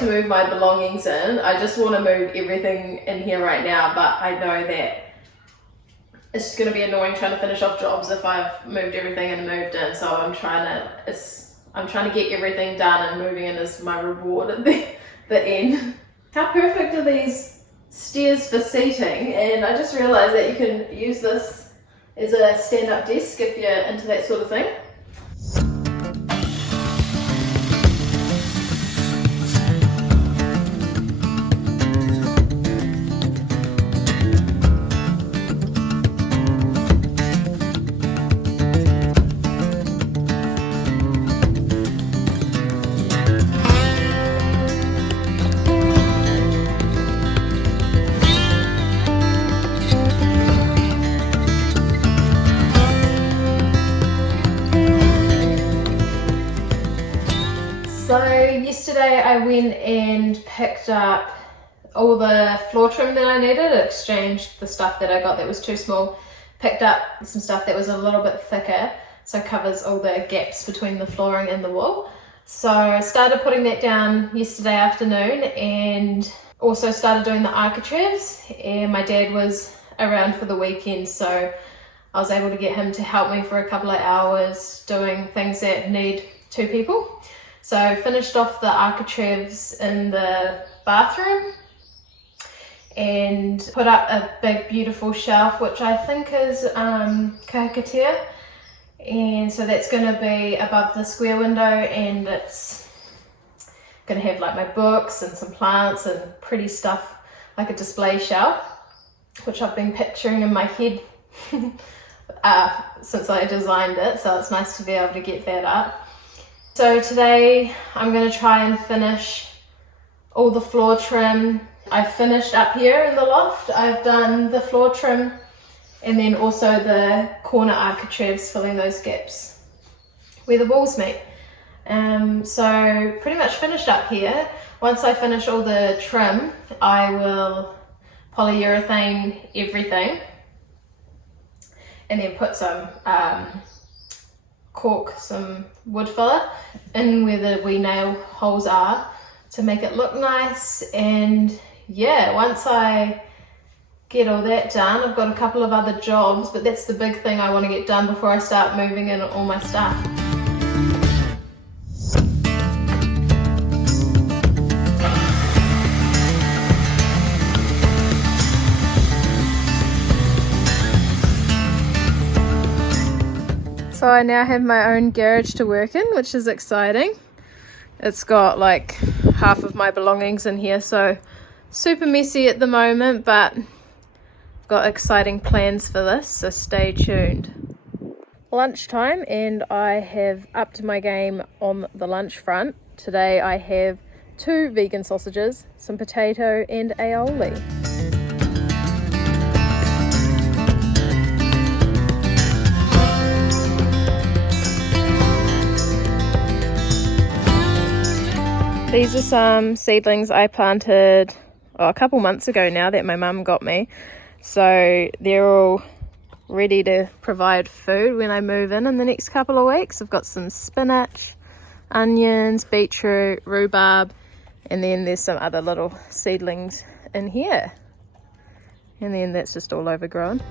to move my belongings in. I just want to move everything in here right now, but I know that it's just going to be annoying trying to finish off jobs if I've moved everything and moved in. So I'm trying to get everything done, and moving in is my reward at the end. How perfect are these stairs for seating? And I just realized that you can use this as a stand-up desk if you're into that sort of thing. So yesterday I went and picked up all the floor trim that I needed, exchanged the stuff that I got that was too small, picked up some stuff that was a little bit thicker, so covers all the gaps between the flooring and the wall. So I started putting that down yesterday afternoon, and also started doing the architraves, and my dad was around for the weekend, so I was able to get him to help me for a couple of hours doing things that need two people. So I finished off the architraves in the bathroom and put up a big beautiful shelf, which I think is kakatea, and so that's going to be above the square window, and it's going to have like my books and some plants and pretty stuff, like a display shelf, which I've been picturing in my head since I designed it, so it's nice to be able to get that up. So today I'm going to try and finish all the floor trim. I've finished up here in the loft. I've done the floor trim and then also the corner architraves, filling those gaps where the walls meet. So pretty much finished up here. Once I finish all the trim, I will polyurethane everything and then put some caulk, some wood filler in where the wee nail holes are to make it look nice. And yeah, once I get all that done, I've got a couple of other jobs, but that's the big thing I want to get done before I start moving in all my stuff. So I now have my own garage to work in, which is exciting. It's got like half of my belongings in here, so super messy at the moment, but I've got exciting plans for this, so stay tuned. Lunchtime, and I have upped my game on the lunch front. Today I have 2 vegan sausages, some potato and aioli. These are some seedlings I planted a couple months ago now that my mum got me. So they're all ready to provide food when I move in the next couple of weeks. I've got some spinach, onions, beetroot, rhubarb, and then there's some other little seedlings in here. And then that's just all overgrown.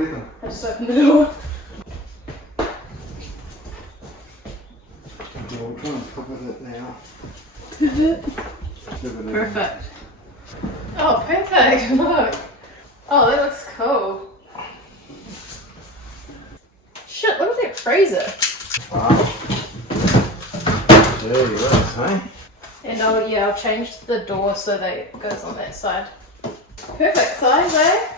Peter. I just opened the door. We'll try and cover it now. Perfect. Oh, perfect. Look. Oh, that looks cool. Shit, look at that freezer. Wow. There you go, eh? And I'll change the door so that it goes on that side. Perfect size, eh?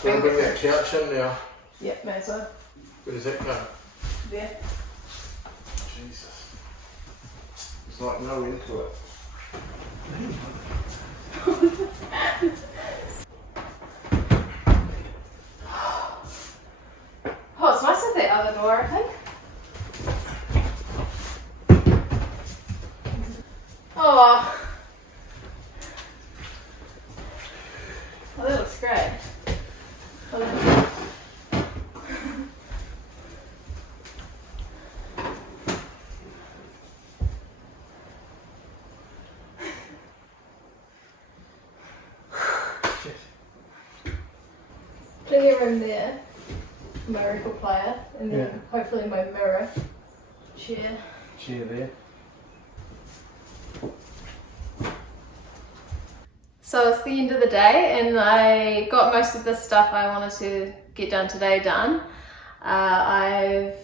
Can I bring that couch in now? Yep, may as well. Where does that go? There. Jesus. There's like no end to it. Oh, it's nice with that other door, I think. Oh, that looks great. Plenty of room there. My record player, and then hopefully my mirror, chair. Chair there. So it's the end of the day and I got most of the stuff I wanted to get done today done. I've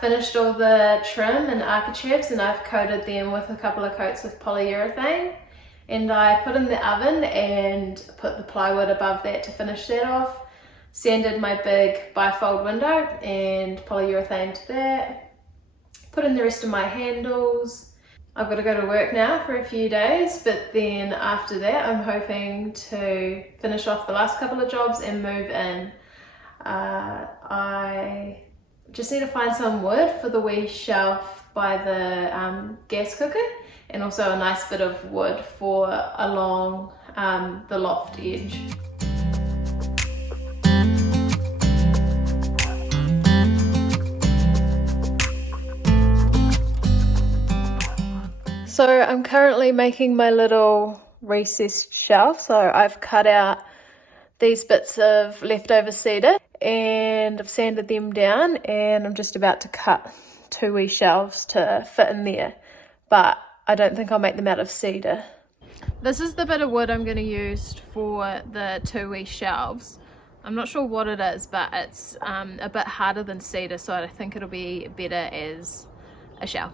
finished all the trim and architraves and I've coated them with a couple of coats of polyurethane, and I put in the oven and put the plywood above that to finish that off. Sanded my big bifold window and polyurethane to that. Put in the rest of my handles. I've got to go to work now for a few days, but then after that I'm hoping to finish off the last couple of jobs and move in. I just need to find some wood for the wee shelf by the gas cooker, and also a nice bit of wood for along the loft edge. So I'm currently making my little recessed shelf. So I've cut out these bits of leftover cedar and I've sanded them down, and I'm just about to cut two wee shelves to fit in there, but I don't think I'll make them out of cedar. This is the bit of wood I'm going to use for the two wee shelves. I'm not sure what it is, but it's a bit harder than cedar, so I think it'll be better as a shelf.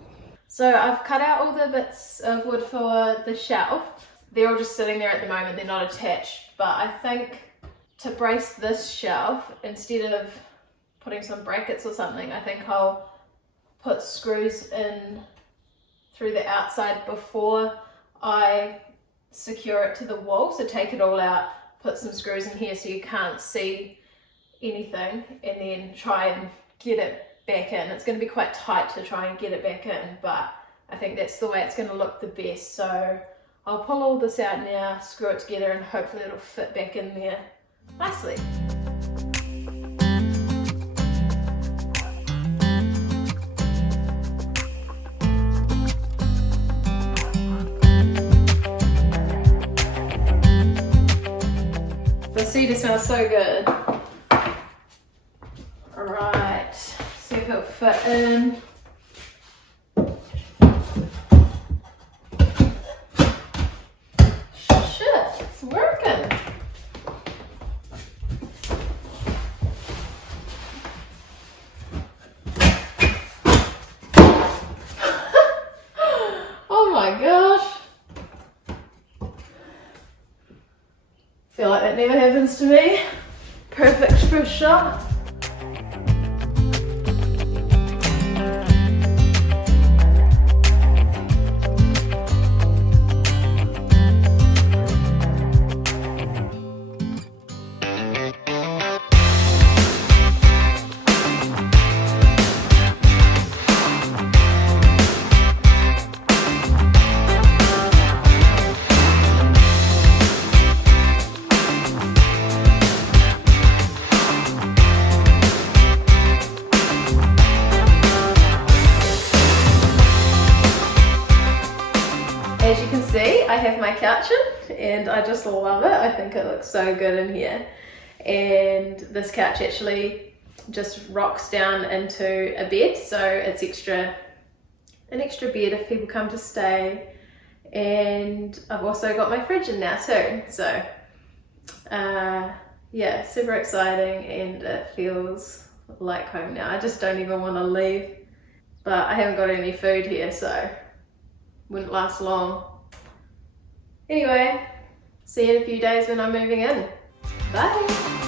So I've cut out all the bits of wood for the shelf. They're all just sitting there at the moment, they're not attached, but I think to brace this shelf, instead of putting some brackets or something, I think I'll put screws in through the outside before I secure it to the wall. So take it all out, put some screws in here so you can't see anything, and then try and get it back in. It's going to be quite tight to try and get it back in, but I think that's the way it's going to look the best. So I'll pull all this out now, screw it together, and hopefully it'll fit back in there nicely. The cedar smells so good. Alright, see if it'll fit in. Shit, it's working. Oh my gosh. Feel like that never happens to me. Perfect first shot. As you can see, I have my couch in and I just love it. I think it looks so good in here. And this couch actually just rocks down into a bed, so it's an extra bed if people come to stay. And I've also got my fridge in now too, so yeah, super exciting, and it feels like home now. I just don't even want to leave, but I haven't got any food here, so wouldn't last long. Anyway, see you in a few days when I'm moving in. Bye!